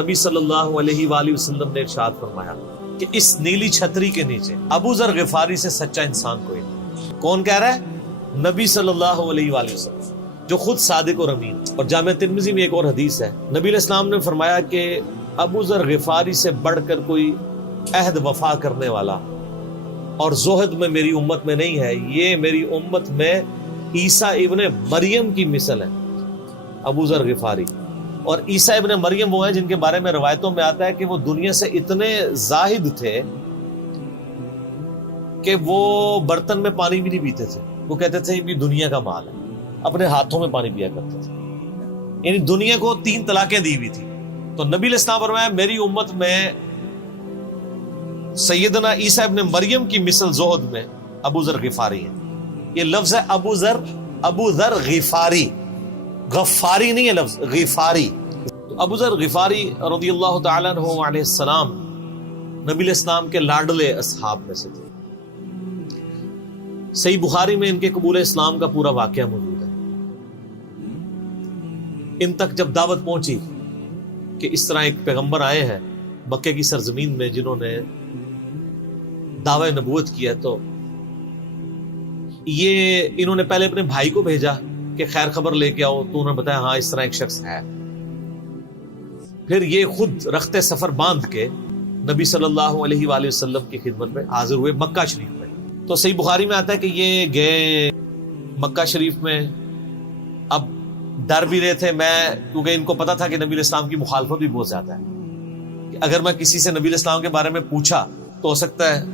نبی صلی اللہ علیہ وآلہ وسلم نے ارشاد فرمایا کہ اس نیلی چھتری کے نیچے ابو ذر غفاری سے سچا انسان کوئی نہیں۔ کون کہہ رہا ہے؟ نبی صلی اللہ علیہ وآلہ وسلم، جو خود صادق اور امین۔ اور جامع ترمذی میں ایک اور حدیث ہے، نبی علیہ السلام نے فرمایا کہ ابو ذر غفاری سے بڑھ کر کوئی عہد وفا کرنے والا اور زہد میں میری امت میں نہیں ہے۔ یہ میری امت میں عیسیٰ ابن مریم کی مثل ہے، ابو ذر غفاری۔ اور عیسیٰ ابن مریم وہ ہیں جن کے بارے میں روایتوں میں آتا ہے کہ وہ دنیا سے اتنے زاہد تھے کہ وہ برتن میں پانی بھی نہیں پیتے تھے۔ وہ کہتے تھے یہ دنیا کا مال ہے، اپنے ہاتھوں میں پانی پیا کرتے تھے۔ یعنی دنیا کو 3 طلاقیں دی ہوئی تھی۔ تو نبی علیہ السلام فرمایا میری امت میں سیدنا عیسیٰ ابن مریم کی مثل زہد میں ابو ذر غفاری ہے۔ یہ لفظ ہے ابو ذر غفاری، غفاری نہیں ہے لفظ، غفاری۔ ابو ذر غفاری رضی اللہ تعالیٰ عنہ علیہ السلام نبی علیہ السلام کے لاڈلے اصحاب میں سے تھے۔ صحیح بخاری میں ان کے قبول اسلام کا پورا واقعہ موجود ہے۔ ان تک جب دعوت پہنچی کہ اس طرح ایک پیغمبر آئے ہیں مکے کی سرزمین میں جنہوں نے دعوی نبوت کیا، تو یہ انہوں نے پہلے اپنے بھائی کو بھیجا کہ خیر خبر لے کے آؤ، تو انہوں نے بتایا ہاں اس طرح ایک شخص ہے۔ پھر یہ خود رخت سفر باندھ کے نبی صلی اللہ علیہ وآلہ وسلم کی خدمت میں حاضر ہوئے مکہ شریف میں۔ تو صحیح بخاری میں آتا ہے کہ یہ گئے مکہ شریف میں۔ اب ڈر بھی رہے تھے، میں کیونکہ ان کو پتا تھا کہ نبی علیہ السلام کی مخالفت بھی بہت زیادہ ہے، کہ اگر میں کسی سے نبی علیہ السلام کے بارے میں پوچھا تو ہو سکتا ہے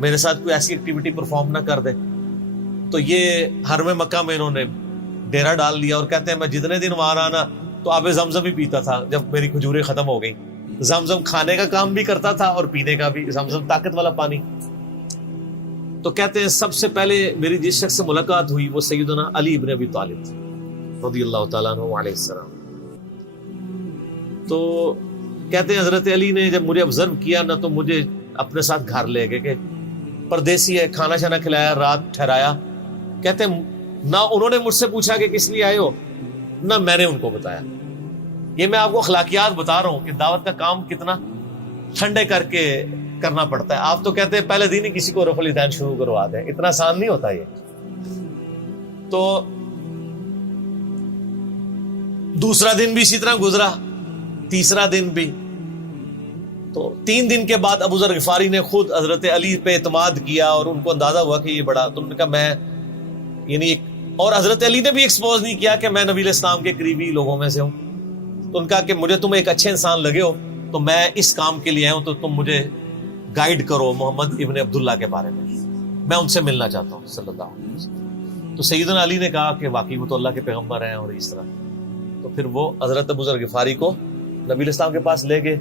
میرے ساتھ کوئی ایسی ایکٹیویٹی پرفارم نہ کر دے۔ تو یہ حرم مکہ میں انہوں نے ڈیرا ڈال لیا، اور کہتے ہیں میں جتنے دن وہاں رہا نا تو آب زمزم ہی پیتا تھا۔ جب میری کھجوریں ختم ہو گئی، زمزم کھانے کا کام بھی کرتا تھا اور پینے کا بھی، زمزم طاقت والا پانی۔ تو کہتے ہیں سب سے پہلے میری جس شخص سے ملاقات ہوئی وہ سیدنا علی ابن ابی طالب تھے رضی اللہ تعالیٰ عنہ علیہ السلام۔ تو کہتے ہیں حضرت علی نے جب مجھے آبزرو کیا نا تو مجھے اپنے ساتھ گھر لے گئے، کہ پردیسی ہے، کھانا شانا کھلایا، رات ٹھہرایا۔ کہتے ہیں نہ انہوں نے مجھ سے پوچھا کہ کس لیے آئے ہو، نہ میں نے ان کو بتایا۔ یہ میں آپ کو اخلاقیات بتا رہا ہوں کہ دعوت کا کام کتنا ٹھنڈے کر کے کرنا پڑتا ہے۔ آپ تو کہتے ہیں پہلے دن ہی کسی کو رفع الیدین شروع کروا دیں، اتنا آسان نہیں ہوتا یہ۔ تو دوسرا دن بھی اسی طرح گزرا، تیسرا دن بھی۔ تو 3 دن کے بعد ابو ذر غفاری نے خود حضرت علی پہ اعتماد کیا، اور ان کو اندازہ ہوا کہ یہ بڑا، تو انہوں نے کہا میں یعنی ایک، اور حضرت علی نے بھی ایکسپوز نہیں کیا کہ میں نبی علیہ السلام کے قریبی لوگوں میں سے ہوں۔ تو ان کا کہ مجھے تم ایک اچھے انسان لگے ہو تو میں اس کام کے لیے آیا ہوں، تو تم مجھے گائیڈ کرو محمد ابن عبداللہ کے بارے میں ان سے ملنا چاہتا ہوں صلی اللہ علیہ وسلم۔ تو سیدنا علی نے کہا کہ واقعی وہ تو اللہ کے پیغمبر ہیں، اور اس طرح۔ تو پھر وہ حضرت ابو ذر غفاری کو نبی علیہ السلام کے پاس لے گئے۔